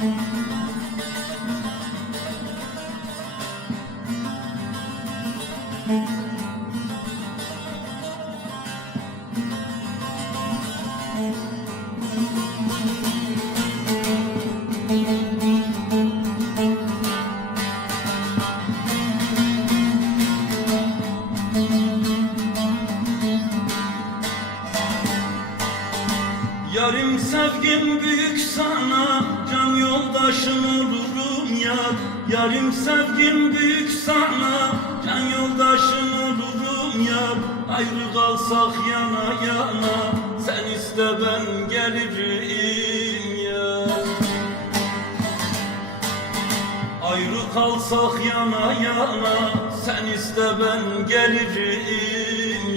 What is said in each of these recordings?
Thank you. Yarim sevgim büyük sana Can yoldaşın olurum ya. Yarim sevgim büyük sana Can yoldaşın olurum ya. Ayrı kalsak yana yana Sen iste ben gelirim ya. Ayrı kalsak yana yana Sen iste ben gelirim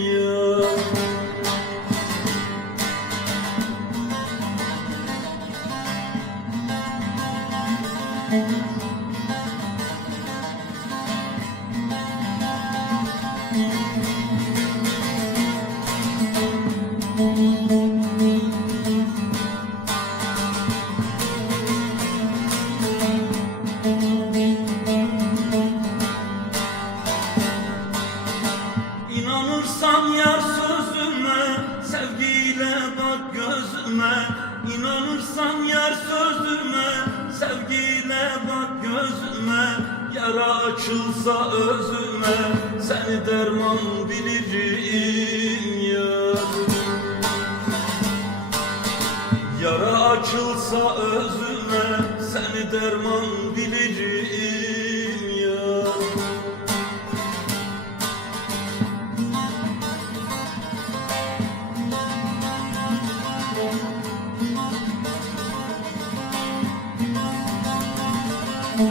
İnanırsan yar sözüme Sevgiyle bak gözüme. İnanırsan yar sözüme Sevgiyle bak gözüme. Yara açılsa özüme Seni derman bilirim ya Yara açılsa özüme Seni derman bilirim Hasretliğin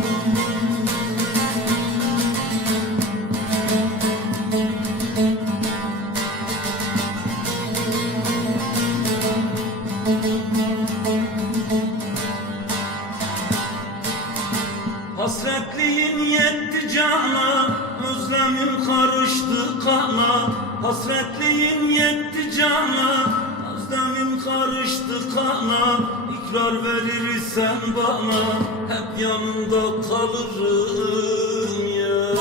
yetti cana Özlemin karıştı kana. Hasretliğin yetti cana Özlemin karıştı kana İkrar verirsen bana Hep yanında kalırım ya.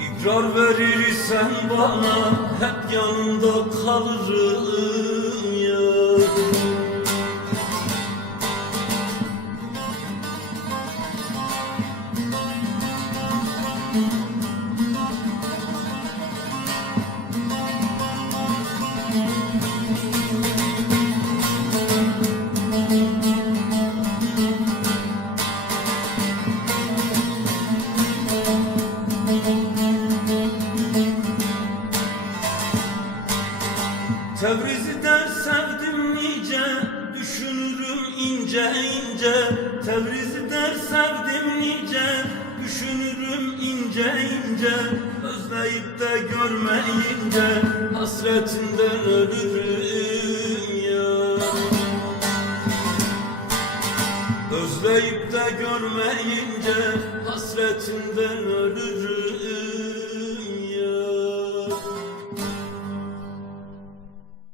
İkrar verirsen bana Hep yanında kalırım ya Tebriz'i de sevdim nice Düşünürüm ince ince. Tebriz'i de sevdim nice Düşünürüm ince ince. Özleyip de görmeyince Hasretinden ölürüm ya. Özleyip de görmeyince Hasretinden ölürüm